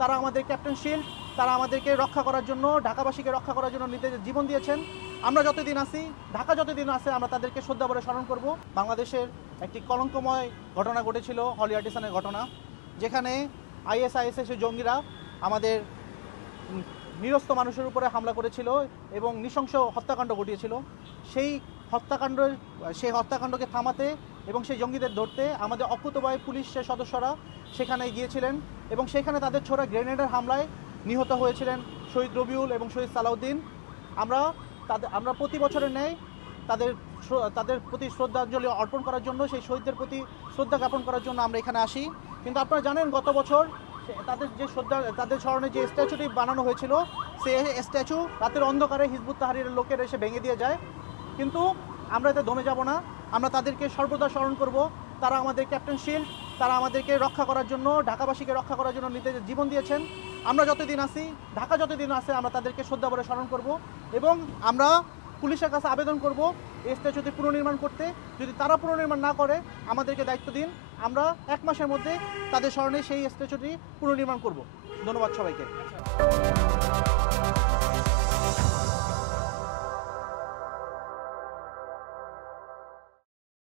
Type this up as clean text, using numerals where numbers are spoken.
তারা আমাদের captain shield, তারা আমাদেরকে রক্ষা করার জন্য, ঢাকাবাসীকে রক্ষা করার জন্য নিজেদের জীবন দিয়েছেন। আমরা যতদিন আছি, ঢাকা যতদিন আছে, আমরা তাদেরকে শ্রদ্ধা ভরে স্মরণ করব। বাংলাদেশের একটি কলঙ্কময় ঘটনা ঘটেছিল, হলি আর্টিসানের ঘটনা, যেখানে আইএসআইএসের জঙ্গিরা আমাদের নিরস্ত মানুষের উপরে হামলা করেছিল এবং নৃশংস হত্যাকাণ্ড ঘটিয়েছিল। সেই হত্যাকাণ্ডকে থামাতে এবং সেই জঙ্গিদের ধরতে আমাদের অকুতোভয় পুলিশের সদস্যরা সেখানে গিয়েছিলেন এবং সেখানে তাদের ছোড়া গ্রেনেডের হামলায় নিহত হয়েছিলেন শহীদ রবিউল এবং শহীদ সালাউদ্দিন। আমরা প্রতি বছরের ন্যায় তাদের প্রতি শ্রদ্ধাঞ্জলি অর্পণ করার জন্য, সেই শহীদদের প্রতি শ্রদ্ধা জ্ঞাপন করার জন্য আমরা এখানে আসি। কিন্তু আপনারা জানেন, গত বছর তাদের স্মরণে যে স্ট্যাচুটি বানানো হয়েছিল, সেই স্ট্যাচু রাতের অন্ধকারে হিজবুত তাহরীরের লোকের এসে ভেঙে দিয়ে যায়। কিন্তু আমরা এতে দমে যাব না, আমরা তাদেরকে সর্বদা স্মরণ করব। তারা আমাদের ক্যাপ্টেন শিল্ড, তারা আমাদেরকে রক্ষা করার জন্য, ঢাকাবাসীকে রক্ষা করার জন্য নিজেদের জীবন দিয়েছেন। আমরা যতদিন আছি, ঢাকা যতদিন আছে, আমরা তাদেরকে শ্রদ্ধা ভরে স্মরণ করব এবং আমরা পুলিশের কাছে আবেদন করব এই স্ট্যাচুটি পুনর্নির্মাণ করতে। যদি তারা পুনর্নির্মাণ না করে, আমাদেরকে দায়িত্ব দিন, আমরা 1 মাসের মধ্যে তাদের স্মরণে সেই স্ট্যাচুটি পুনর্নির্মাণ করব। ধন্যবাদ সবাইকে।